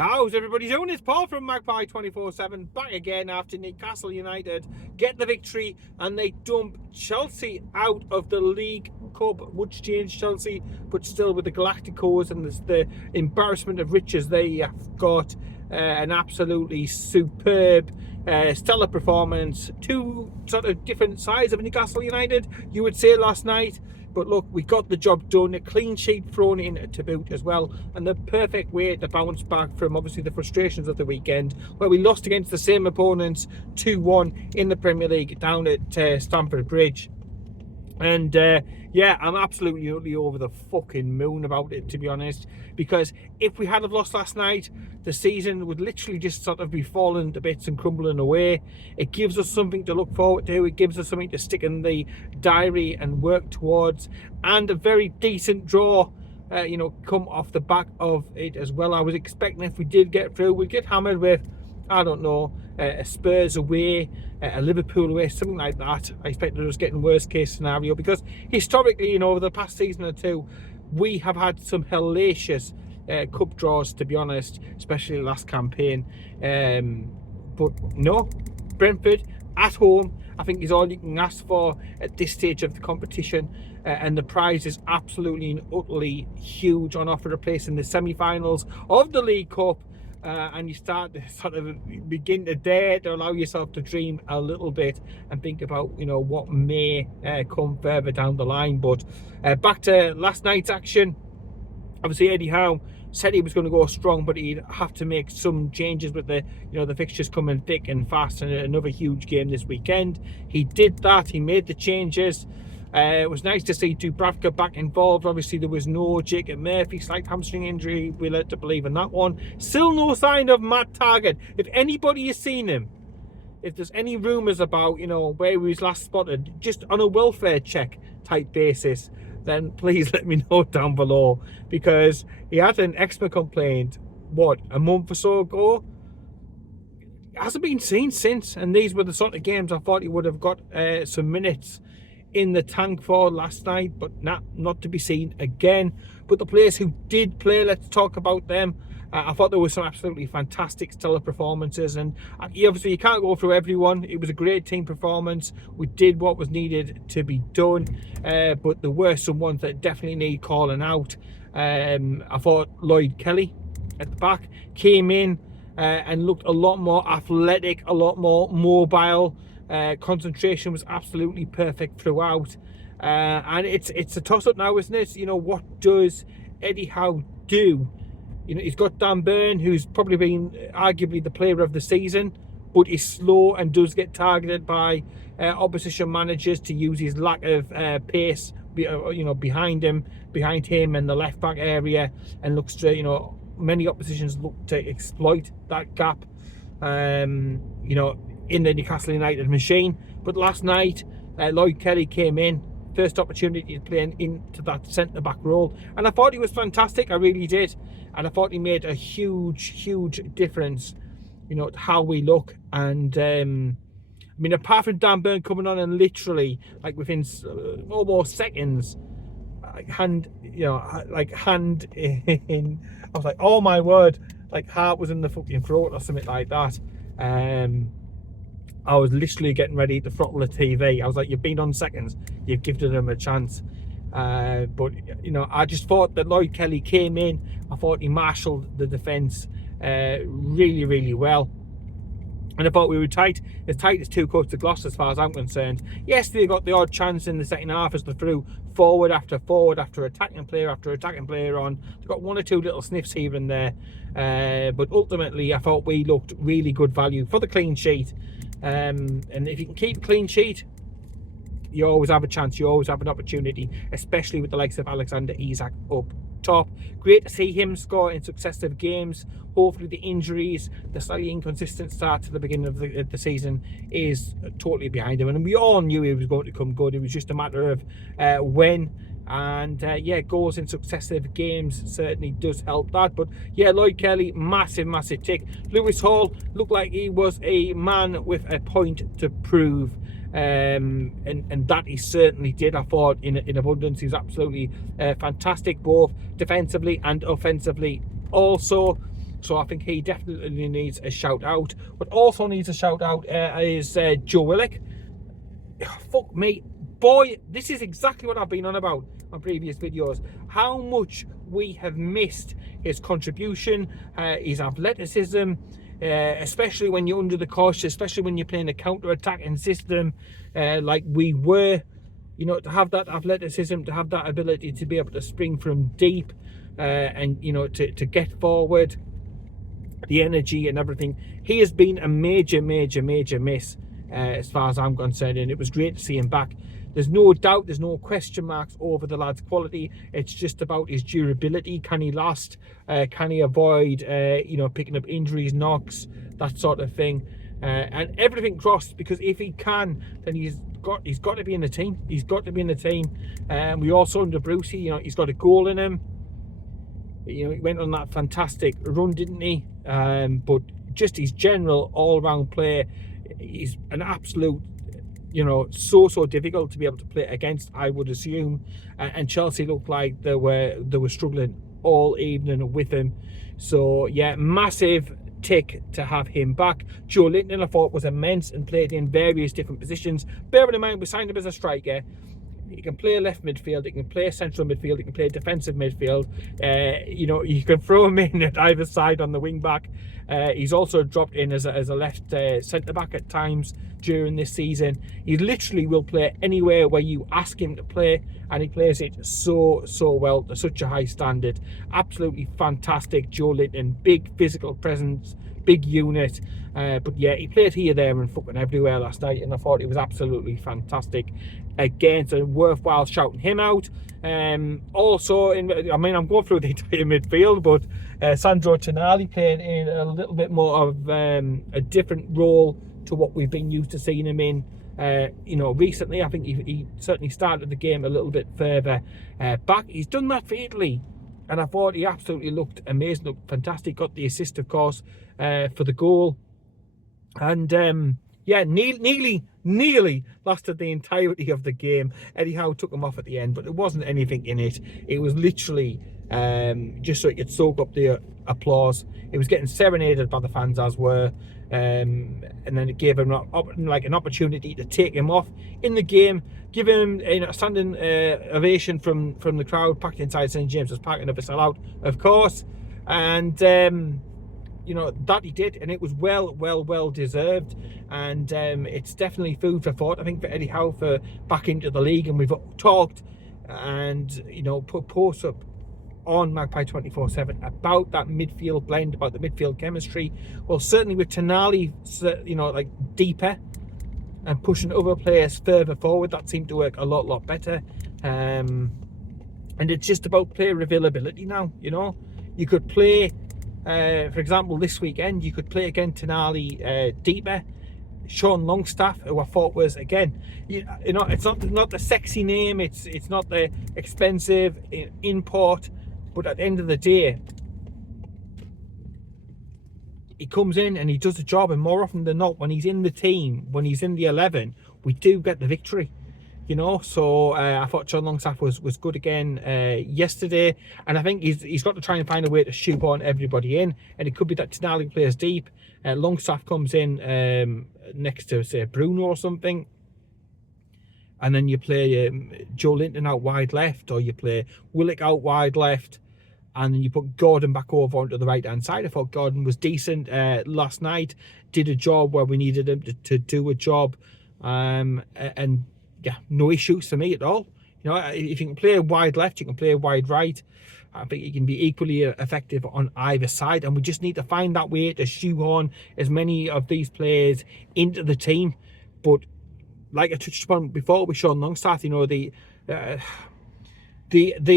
How's everybody doing? It's Paul from Magpie 24/7 back again after Newcastle United get the victory and they dump Chelsea out of the League Cup. Much changed Chelsea, but still with the Galacticos and the embarrassment of riches, they have got an absolutely superb, stellar performance. Two sort of different sides of Newcastle United, you would say, last night. But look, we got the job done. A clean sheet thrown in to boot as well, and the perfect way to bounce back from obviously the frustrations of the weekend, where we lost against the same opponents 2-1 in the Premier League down at Stamford Bridge. And yeah, I'm absolutely over the fucking moon about it, to be honest, because if we had have lost last night, the season would literally just sort of be falling to bits and crumbling away. It gives us something to look forward to. It gives us something to stick in the diary and work towards, and a very decent draw, come off the back of it as well. I was expecting if we did get through, we'd get hammered with, I don't know, a Spurs away, a Liverpool away, something like that. I expected us getting worst case scenario, because historically, over the past season or two, we have had some hellacious cup draws, to be honest, especially last campaign. But no, Brentford at home, I think, is all you can ask for at this stage of the competition, and the prize is absolutely and utterly huge on offer to place in the semi-finals of the League Cup. And you start to sort of begin to dare to allow yourself to dream a little bit and think about, what may come further down the line. But back to last night's action. Obviously, Eddie Howe said he was going to go strong, but he'd have to make some changes with the, the fixtures coming thick and fast, and another huge game this weekend. He did that. He made the changes. It was nice to see Dubravka back involved. Obviously, there was no Jacob Murphy, slight hamstring injury. We're led to believe in that one. Still no sign of Matt Targett. If anybody has seen him, if there's any rumours about, where he was last spotted, just on a welfare check type basis, then please let me know down below, because he had an eczema complaint, a month or so ago. Hasn't been seen since, and these were the sort of games I thought he would have got some minutes in the tank for last night, but not to be seen again. But the players who did play, let's talk about them. I thought there were some absolutely fantastic, stellar performances, and obviously you can't go through everyone. It was a great team performance. We did what was needed to be done, but there were some ones that definitely need calling out. I thought Lloyd Kelly at the back came in and looked a lot more athletic, a lot more mobile. Concentration was absolutely perfect throughout, and it's a toss-up now, isn't it? What does Eddie Howe do? He's got Dan Burn, who's probably been arguably the player of the season, but he's slow and does get targeted by opposition managers to use his lack of pace, behind him in the left back area, and looks to, many oppositions look to exploit that gap, in the Newcastle United machine. But last night, Lloyd Kelly came in, first opportunity to play into that centre-back role, and I thought he was fantastic. I really did, and I thought he made a huge difference, to how we look. And apart from Dan Burn coming on and literally, within almost seconds, hand in, I was like, oh my word, heart was in the fucking throat or something like that. I was literally getting ready to throttle the TV. I was like, you've been on seconds, you've given them a chance. But I just thought that Lloyd Kelly came in. I thought he marshalled the defence really well, and I thought we were as tight as two cups of gloss as far as I'm concerned. Yes, they got the odd chance in the second half as they threw forward after attacking player after attacking player on. They got one or two little sniffs here and there, but ultimately I thought we looked really good value for the clean sheet. And if you can keep a clean sheet, you always have a chance, you always have an opportunity, especially with the likes of Alexander Isak up top. Great to see him score in successive games. Hopefully the injuries, the slightly inconsistent start to the beginning of the season is totally behind him, and we all knew he was going to come good. It was just a matter of when. And yeah, goals in successive games certainly does help that. But yeah, Lloyd Kelly, massive tick. Lewis Hall looked like he was a man with a point to prove, and that he certainly did. I thought in abundance. He was absolutely fantastic, both defensively and offensively. Also, So I think he definitely needs a shout out. But also needs a shout out is Joe Willock. Fuck me, boy, this is exactly what I've been on about on previous videos. How much we have missed his contribution, his athleticism, especially when you're under the cosh, especially when you're playing a counter-attacking system like we were. You know, to have that athleticism, to have that ability to be able to spring from deep and, you know, to get forward, the energy and everything. He has been a major miss as far as I'm concerned, and it was great to see him back. There's no doubt, there's no question marks over the lad's quality. It's just about his durability. Can he last? Can he avoid, you know, picking up injuries, knocks, that sort of thing? And everything crossed, because if he can, then he's got to be in the team. He's got to be in the team. We also under Brucey, you know, he's got a goal in him. You know, he went on that fantastic run, didn't he? But just his general all-round play, he's an absolute, you know, so difficult to be able to play against, I would assume. And Chelsea looked like they were struggling all evening with him. So yeah, massive tick to have him back. Joe Linton, I thought, was immense and played in various different positions. Bearing in mind, we signed him as a striker. He can play left midfield, he can play central midfield, he can play defensive midfield. You know, you can throw him in at either side on the wing back. He's also dropped in as a left centre back at times during this season. He literally will play anywhere where you ask him to play, and he plays it so well to such a high standard. Absolutely fantastic, Joe Linton. Big physical presence, big unit. But yeah, he played here, there and fucking everywhere last night, and I thought he was absolutely fantastic. Again, so worthwhile shouting him out. Also, I'm going through the entire midfield, but Sandro Tonali playing in a little bit more of a different role to what we've been used to seeing him in. You know, recently, I think he certainly started the game a little bit further back. He's done that for Italy, and I thought he absolutely looked amazing, looked fantastic. Got the assist, of course, for the goal. And yeah, nearly lasted the entirety of the game. Eddie Howe took him off at the end, but there wasn't anything in it. It was literally just so it could soak up the applause. It was getting serenaded by the fans, as were, and then it gave him an opportunity to take him off in the game, give him a standing ovation from the crowd packed inside St James's Park, and a sellout, of course. And you know, that he did, and it was well deserved. And it's definitely food for thought, I think, for Eddie Howe for back into the league. And we've talked and, you know, put posts up on Magpie 24/7 about that midfield blend, about the midfield chemistry. Well, certainly with Tonali, you know, like deeper and pushing other players further forward, that seemed to work a lot better. And it's just about player availability now. You know, you could play, for example, this weekend, you could play again Tonali deeper. Sean Longstaff, who I thought was, again, you know, it's not the sexy name, it's not the expensive import, but at the end of the day, he comes in and he does the job, and more often than not, when he's in the team, when he's in the 11, we do get the victory. You know, so I thought Sean Longstaff was good again yesterday, and I think he's got to try and find a way to shoehorn everybody in, and it could be that Tonali plays deep, Longstaff comes in next to, say, Bruno or something, and then you play Joe Linton out wide left, or you play Willock out wide left, and then you put Gordon back over onto the right hand side. I thought Gordon was decent last night, did a job where we needed him to do a job, and yeah, no issues for me at all. You know, if you can play wide left, you can play wide right. I think you can be equally effective on either side, and we just need to find that way to shoehorn as many of these players into the team. But like I touched upon before with Sean Longstaff, you know, the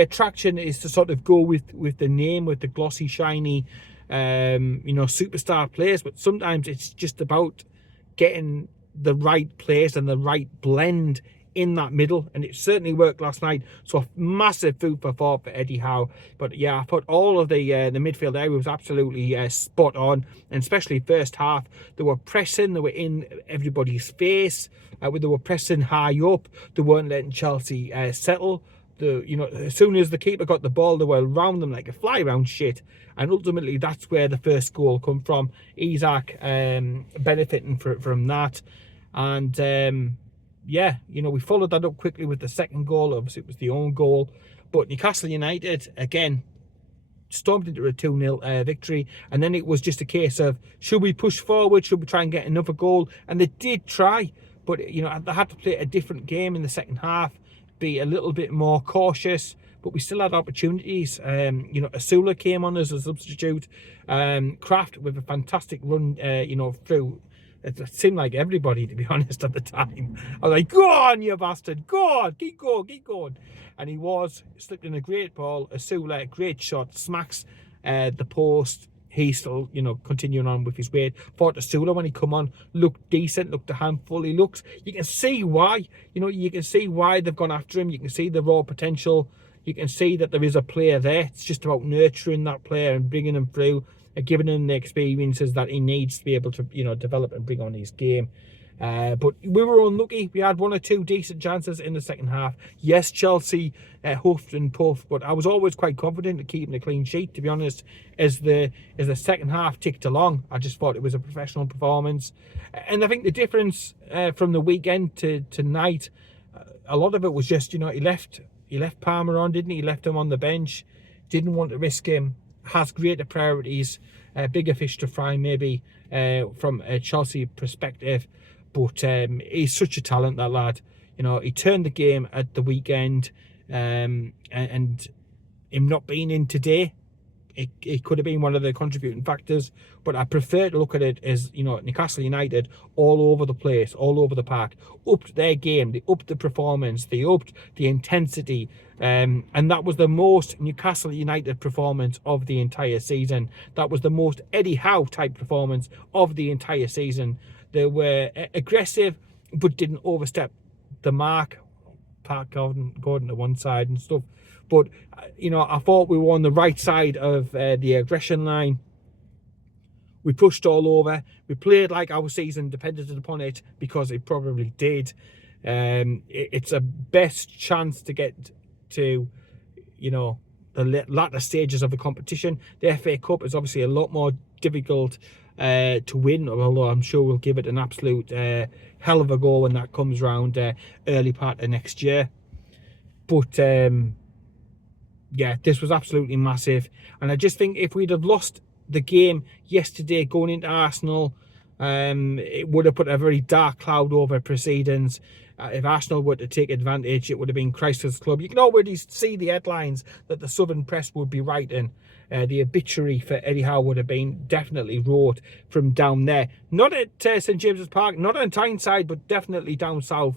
attraction is to sort of go with the name, with the glossy, shiny, you know, superstar players. But sometimes it's just about getting the right place and the right blend in that middle, and it certainly worked last night. So massive food for thought for Eddie Howe. But yeah, I thought all of the midfield area was absolutely spot on, and especially first half, they were pressing, they were in everybody's face, they were pressing high up, they weren't letting Chelsea settle. as soon as the keeper got the ball, they were around them like a fly around shit. And ultimately, that's where the first goal come from. Isaac benefiting from that. And yeah, we followed that up quickly with the second goal. Obviously, it was the own goal. But Newcastle United, again, stormed into a 2-0 victory. And then it was just a case of, should we push forward? Should we try and get another goal? And they did try. But, they had to play a different game in the second half, be a little bit more cautious. But we still had opportunities. Asula came on as a substitute. Kraft with a fantastic run, through. It seemed like everybody, to be honest, at the time. I was like, go on, you bastard. Go on. Keep going. And he slipped in a great ball. Asula, great shot, smacks the post. He's still, continuing on with his weight. Thought Asula, when he come on, looked decent, looked a handful. You can see why. You can see why they've gone after him. You can see the raw potential. You can see that there is a player there. It's just about nurturing that player and bringing him through, giving him the experiences that he needs to be able to, develop and bring on his game. But we were unlucky. We had one or two decent chances in the second half. Yes, Chelsea huffed and puffed, but I was always quite confident at keeping a clean sheet, to be honest, as the second half ticked along. I just thought it was a professional performance. And I think the difference from the weekend to tonight, a lot of it was just, he left Palmer on, didn't he? He left him on the bench. Didn't want to risk him. Has greater priorities, bigger fish to fry maybe from a Chelsea perspective. But he's such a talent, that lad. He turned the game at the weekend, and him not being in today, it could have been one of the contributing factors. But I prefer to look at it as, Newcastle United all over the place, all over the park, upped their game, they upped the performance, they upped the intensity. And that was the most Newcastle United performance of the entire season. That was the most Eddie Howe type performance of the entire season. They were aggressive, but didn't overstep the mark. Park Gordon to one side and stuff. But, I thought we were on the right side of the aggression line. We pushed all over. We played like our season depended upon it, because it probably did. It's a best chance to get to, the latter stages of the competition. The FA Cup is obviously a lot more difficult to win, although I'm sure we'll give it an absolute hell of a go when that comes round early part of next year. But yeah, this was absolutely massive, and I just think if we'd have lost the game yesterday going into Arsenal, it would have put a very dark cloud over proceedings. If Arsenal were to take advantage, it would have been Christ's club. You can already see the headlines that the Southern press would be writing. The obituary for Eddie Howe would have been definitely wrote from down there. Not at St James's Park, not on Tyneside, but definitely down south.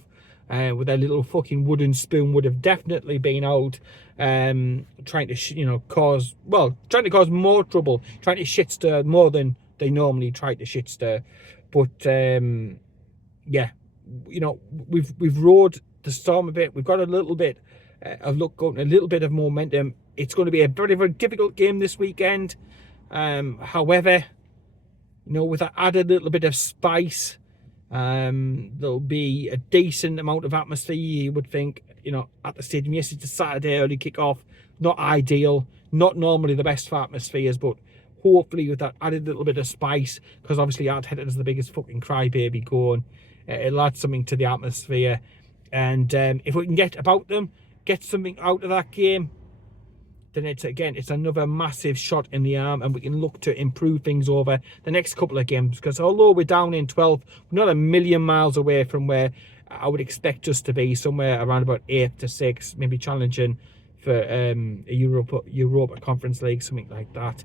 With their little fucking wooden spoon would have definitely been out, trying to cause more trouble, trying to shit stir more than they normally try to shit stir. But yeah, we've rode the storm a bit. We've got a little bit of luck going, a little bit of momentum. It's going to be a very, very difficult game this weekend. However, with that added little bit of spice, there'll be a decent amount of atmosphere, you would think, at the stadium. Yes, it's a Saturday early kick-off. Not ideal. Not normally the best for atmospheres, but hopefully with that added little bit of spice, because obviously Arteta's the biggest fucking crybaby going. It'll add something to the atmosphere. And if we can get something out of that game, then it's another massive shot in the arm, and we can look to improve things over the next couple of games. Because although we're down in 12th, we're not a million miles away from where I would expect us to be, somewhere around about 8th to 6th, maybe challenging for a Europa Conference League, something like that.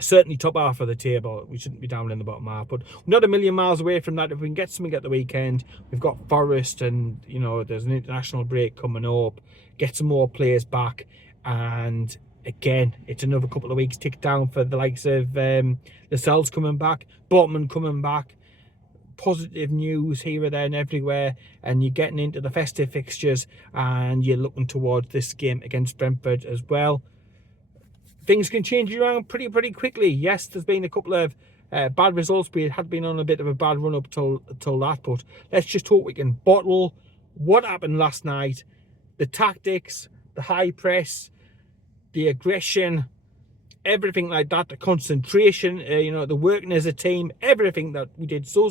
Certainly top half of the table. We shouldn't be down in the bottom half, but we're not a million miles away from that. If we can get something at the weekend, we've got Forest, and there's an international break coming up. Get some more players back, and again, it's another couple of weeks tick down for the likes of Lascelles coming back, Botman coming back. Positive news here, there, and everywhere, and you're getting into the festive fixtures, and you're looking towards this game against Brentford as well. Things can change around pretty quickly. Yes, there's been a couple of bad results. We had been on a bit of a bad run up till that, but let's just hope we can bottle what happened last night the tactics, the high press, the aggression, everything like that, the concentration, the working as a team, everything that we did so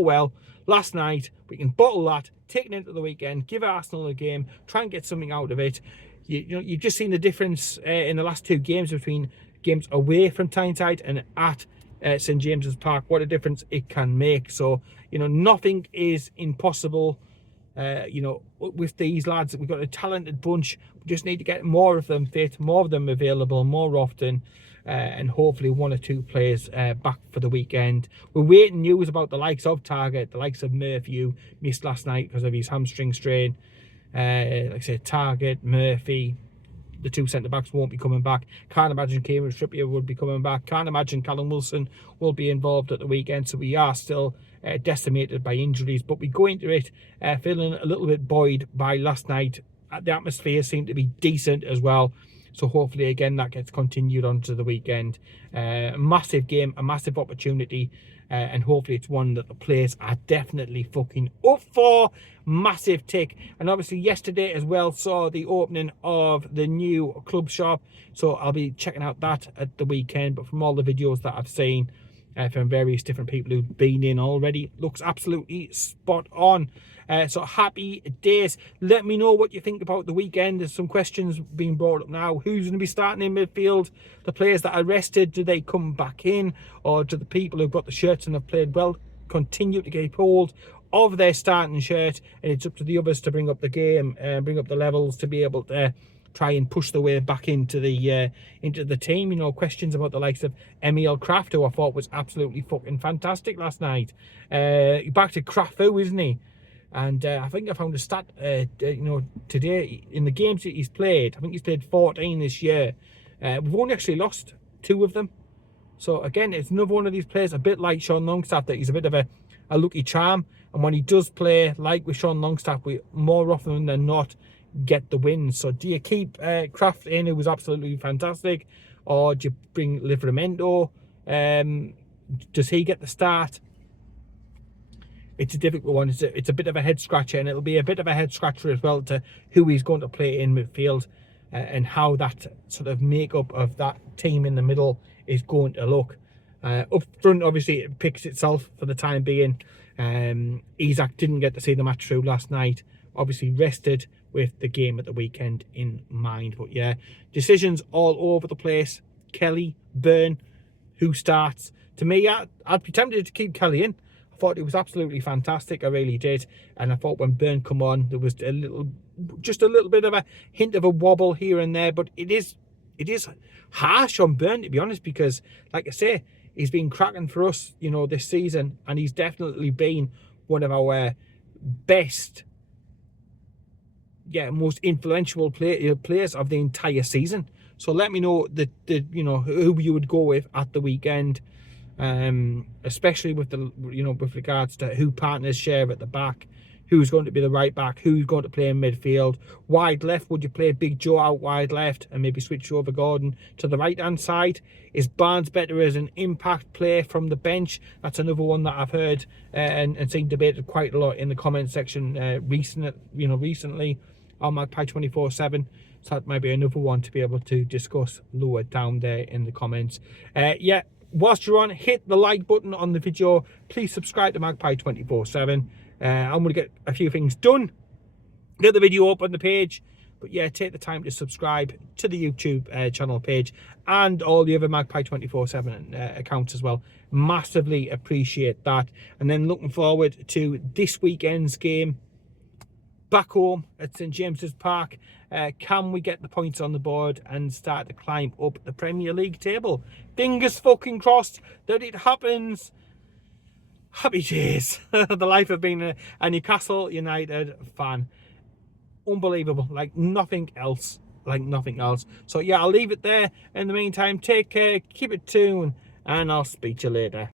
well last night. We can bottle that, take it into the weekend, give Arsenal a game, try and get something out of it. You've just seen the difference in the last 2 games between games away from Tyneside and at St James's Park. What a difference it can make. So, nothing is impossible. With these lads, we've got a talented bunch. We just need to get more of them fit, more of them available more often, and hopefully 1 or 2 players back for the weekend. We're waiting news about the likes of Target, the likes of Murphy, who missed last night because of his hamstring strain. Like I said, Target, Murphy, the 2 centre-backs won't be coming back. Can't imagine Kieran Trippier will be coming back. Can't imagine Callum Wilson will be involved at the weekend. So we are still decimated by injuries. But we go into it feeling a little bit buoyed by last night. The atmosphere seemed to be decent as well. So hopefully, again, that gets continued onto the weekend. Massive game, a massive opportunity. And hopefully it's one that the players are definitely fucking up for. Massive tick. And obviously yesterday as well saw the opening of the new club shop, so I'll be checking out that at the weekend. But from all the videos that I've seen from various different people who've been in already, looks absolutely spot on. So happy days. Let me know what you think about the weekend. There's some questions being brought up now. Who's going to be starting in midfield? The players that are rested, do they come back in? Or do the people who've got the shirts and have played well continue to get hold of their starting shirt? And it's up to the others to bring up the game and bring up the levels to be able to try and push the way back into the team. Questions about the likes of Emil Kraft, who I thought was absolutely fucking fantastic last night. Back to Krafu, isn't he? And I think I found a stat, today in the games that he's played. I think he's played 14 this year. We've only actually lost 2 of them. So again, it's another one of these players, a bit like Sean Longstaff, that he's a bit of a lucky charm. And when he does play, like with Sean Longstaff, we more often than not get the wins. So do you keep Kraft in, who was absolutely fantastic, or do you bring Livramento? Does he get the start? It's a difficult one. It's a bit of a head scratcher, and it'll be a bit of a head scratcher as well to who he's going to play in midfield and how that sort of makeup of that team in the middle is going to look. Up front, obviously, it picks itself for the time being. Isaac didn't get to see the match through last night. Obviously rested with the game at the weekend in mind. But yeah, decisions all over the place. Kelly, Byrne, who starts? To me, I'd be tempted to keep Kelly in. I thought it was absolutely fantastic. I really did. And I thought when Byrne come on, there was just a little bit of a hint of a wobble here and there. But it is harsh on Byrne, to be honest, because like I say, he's been cracking for us, this season, and he's definitely been one of our best, most influential players of the entire season. So let me know who you would go with at the weekend. Especially with with regards to who partners share at the back, who's going to be the right back, who's going to play in midfield. Wide left, would you play Big Joe out wide left and maybe switch over Gordon to the right hand side? Is Barnes better as an impact player from the bench? That's another one that I've heard and seen debated quite a lot in the comment section recently on Magpie 24/7. So that might be another one to be able to discuss lower down there in the comments. Whilst you're on, hit the like button on the video. Please subscribe to Magpie 24/7. I'm going to get a few things done. Get the video up on the page. But yeah, take the time to subscribe to the YouTube channel page and all the other Magpie 24/7 accounts as well. Massively appreciate that. And then looking forward to this weekend's game back home at St James's Park. Can we get the points on the board and start to climb up the Premier League table? Fingers fucking crossed that it happens. Happy days. The life of being a Newcastle United fan. Unbelievable. Like nothing else. So yeah, I'll leave it there. In the meantime, take care, keep it tuned, and I'll speak to you later.